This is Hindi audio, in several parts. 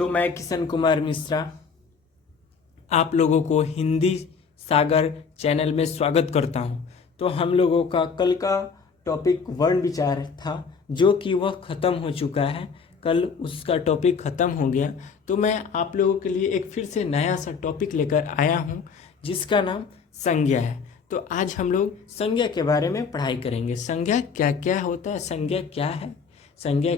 तो मैं किशन कुमार मिश्रा आप लोगों को हिंदी सागर चैनल में स्वागत करता हूं। तो हम लोगों का कल का टॉपिक वर्ण विचार था जो कि वह ख़त्म हो चुका है। कल उसका टॉपिक ख़त्म हो गया, तो मैं आप लोगों के लिए एक फिर से नया सा टॉपिक लेकर आया हूं जिसका नाम संज्ञा है। तो आज हम लोग संज्ञा के बारे में पढ़ाई करेंगे। संज्ञा क्या क्या होता है, संज्ञा क्या है, संज्ञा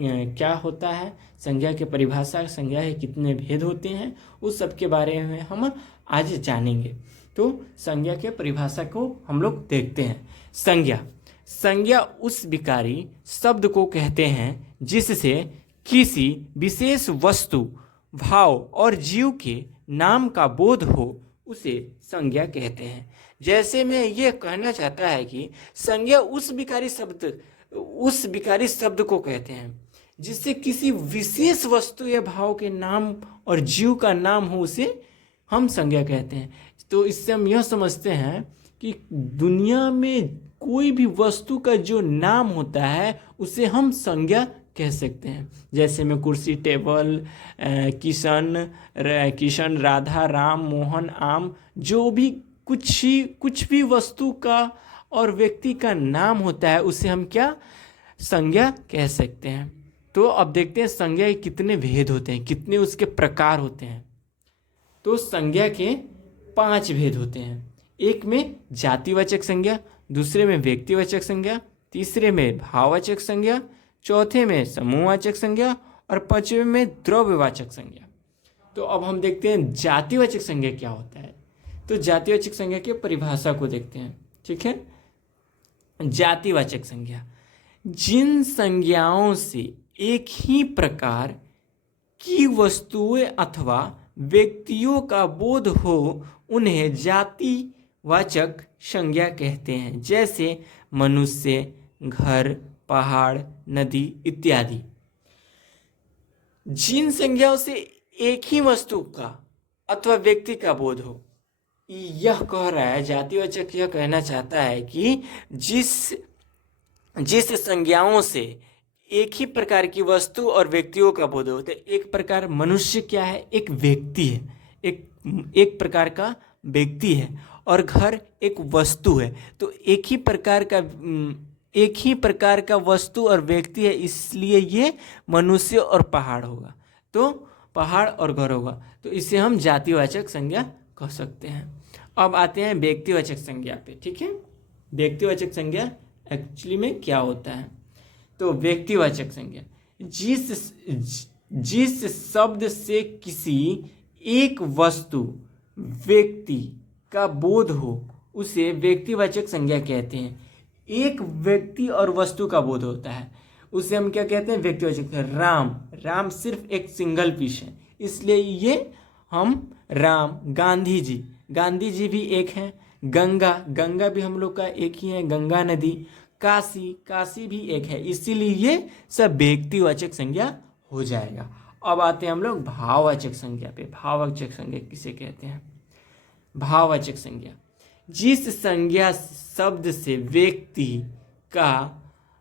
क्या होता है, संज्ञा की परिभाषा, संज्ञा के कितने भेद होते हैं, उस सब के बारे में हम आज जानेंगे। तो संज्ञा के परिभाषा को हम लोग देखते हैं। संज्ञा संज्ञा उस विकारी शब्द को कहते हैं जिससे किसी विशेष वस्तु, भाव और जीव के नाम का बोध हो, उसे संज्ञा कहते हैं। जैसे मैं ये कहना चाहता है कि संज्ञा उस विकारी शब्द को कहते हैं जिससे किसी विशेष वस्तु या भाव के नाम और जीव का नाम हो, उसे हम संज्ञा कहते हैं। तो इससे हम यह समझते हैं कि दुनिया में कोई भी वस्तु का जो नाम होता है उसे हम संज्ञा कह सकते हैं। जैसे में कुर्सी, टेबल, किशन, राधा, राम, मोहन, आम, जो भी कुछ भी वस्तु का और व्यक्ति का नाम होता है उसे हम क्या संज्ञा कह सकते हैं। तो अब देखते हैं संज्ञा के कितने भेद होते हैं, कितने उसके प्रकार होते हैं। तो संज्ञा के 5 भेद होते हैं। एक में जातिवाचक संज्ञा, दूसरे में व्यक्तिवाचक संज्ञा, तीसरे में भाववाचक संज्ञा, चौथे में समूहवाचक संज्ञा और पांचवें में द्रव्यवाचक संज्ञा। तो अब हम देखते हैं जातिवाचक संज्ञा क्या होता है। तो जातिवाचक संज्ञा की परिभाषा को देखते हैं। ठीक है, जातिवाचक संज्ञा जिन संज्ञाओं से एक ही प्रकार की वस्तुएं अथवा व्यक्तियों का बोध हो उन्हें जातिवाचक संज्ञा कहते हैं। जैसे मनुष्य, घर, पहाड़, नदी इत्यादि। जिन संज्ञाओं से एक ही वस्तु का अथवा व्यक्ति का बोध हो, यह कह रहा है जातिवाचक, यह कहना चाहता है कि जिस संज्ञाओं से एक ही प्रकार की वस्तु और व्यक्तियों का बोध हो। तो एक प्रकार मनुष्य क्या है, एक व्यक्ति है, एक प्रकार का व्यक्ति है, और घर एक वस्तु है। तो एक ही प्रकार का वस्तु और व्यक्ति है, इसलिए ये मनुष्य और पहाड़ होगा। तो पहाड़ और घर होगा, तो इसे हम जातिवाचक संज्ञा कह सकते हैं। अब आते हैं व्यक्तिवाचक संज्ञा पे। ठीक है, व्यक्तिवाचक संज्ञा एक्चुअली में क्या होता है। तो व्यक्तिवाचक संज्ञा जिस शब्द से किसी एक वस्तु, व्यक्ति का बोध हो उसे व्यक्तिवाचक संज्ञा कहते हैं। एक व्यक्ति और वस्तु का बोध होता है उसे हम क्या कहते हैं, व्यक्तिवाचक। राम सिर्फ एक सिंगल पीस है, इसलिए ये हम राम। गांधी जी भी एक हैं। गंगा भी हम लोग का एक ही है, गंगा नदी। काशी भी एक है, इसीलिए ये सब व्यक्तिवाचक संज्ञा हो जाएगा। अब आते हैं हम लोग भाववाचक संज्ञा पे। भाववाचक संज्ञा किसे कहते हैं। भाववाचक संज्ञा जिस संज्ञा शब्द से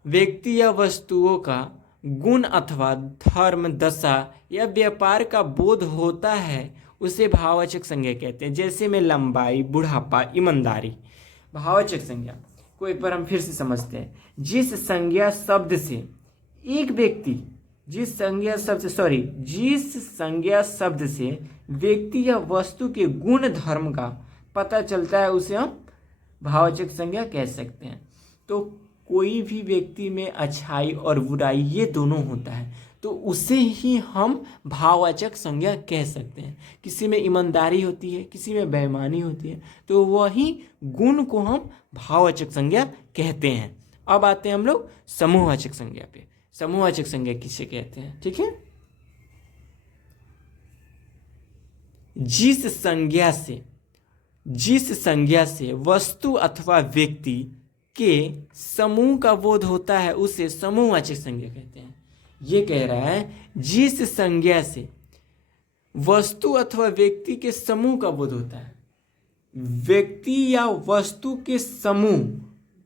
व्यक्ति या वस्तुओं का गुण अथवा धर्म, दशा या व्यापार का बोध होता है उसे भाववाचक संज्ञा कहते हैं। जैसे में लंबाई, बुढ़ापा, ईमानदारी। भाववाचक संज्ञा को एक बार हम फिर से समझते हैं। जिस संज्ञा शब्द से व्यक्ति या वस्तु के गुण धर्म का पता चलता है उसे हम भाववाचक संज्ञा कह सकते हैं। तो कोई भी व्यक्ति में अच्छाई और बुराई ये दोनों होता है, तो उसे ही हम भाववाचक संज्ञा कह सकते हैं। किसी में ईमानदारी होती है, किसी में बेईमानी होती है, तो वही गुण को हम भाववाचक संज्ञा कहते हैं। अब आते हैं हम लोग समूहवाचक संज्ञा पे। समूहवाचक संज्ञा किसे कहते हैं। ठीक है, जिस संज्ञा से वस्तु अथवा व्यक्ति के समूह का बोध होता है उसे समूहवाचक संज्ञा कहते हैं। ये कह रहा है जिस संज्ञा से वस्तु अथवा व्यक्ति के समूह का बोध होता है, व्यक्ति या वस्तु के समूह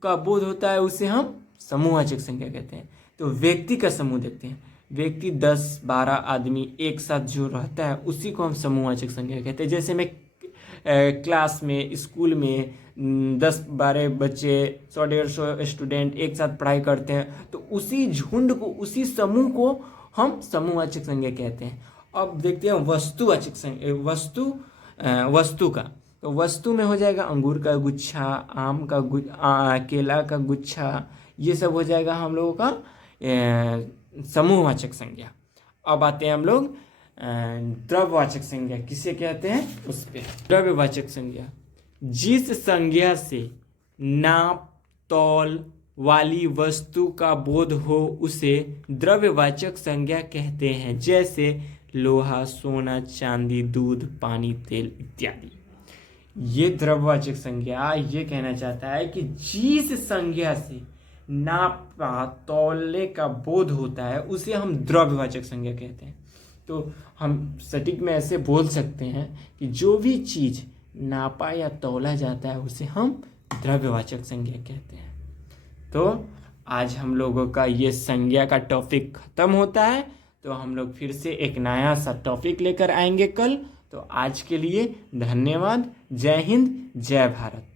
का बोध होता है, उसे हम समूहवाचक संज्ञा कहते हैं। तो व्यक्ति का समूह देखते हैं। व्यक्ति 10-12 आदमी एक साथ जो रहता है उसी को हम समूहवाचक संज्ञा कहते हैं। जैसे मैं क्लास में, स्कूल में 10-12 बच्चे, 100-150 स्टूडेंट एक साथ पढ़ाई करते हैं, तो उसी झुंड को, उसी समूह को हम समूहवाचक संज्ञा कहते हैं। अब देखते हैं वस्तुवाचक संज्ञा, वस्तु का। तो वस्तु में हो जाएगा अंगूर का गुच्छा, आम का केला का गुच्छा, ये सब हो जाएगा हम लोगों का समूहवाचक संज्ञा। अब आते हैं हम लोग द्रव्यवाचक संज्ञा, किसे कहते हैं उस पे। द्रव्यवाचक संज्ञा, जिस संज्ञा से नाप तौल वाली वस्तु का बोध हो उसे द्रव्यवाचक संज्ञा कहते हैं। जैसे लोहा, सोना, चांदी, दूध, पानी, तेल इत्यादि। ये द्रव्यवाचक संज्ञा ये कहना चाहता है कि जिस संज्ञा से नापा तौलने का बोध होता है उसे हम द्रव्यवाचक संज्ञा कहते हैं। तो हम सटीक में ऐसे बोल सकते हैं कि जो भी चीज नापा या तौला जाता है उसे हम द्रव्यवाचक संज्ञा कहते हैं। तो आज हम लोगों का ये संज्ञा का टॉपिक खत्म होता है। तो हम लोग फिर से एक नया सा टॉपिक लेकर आएंगे कल। तो आज के लिए धन्यवाद। जय हिंद, जय भारत।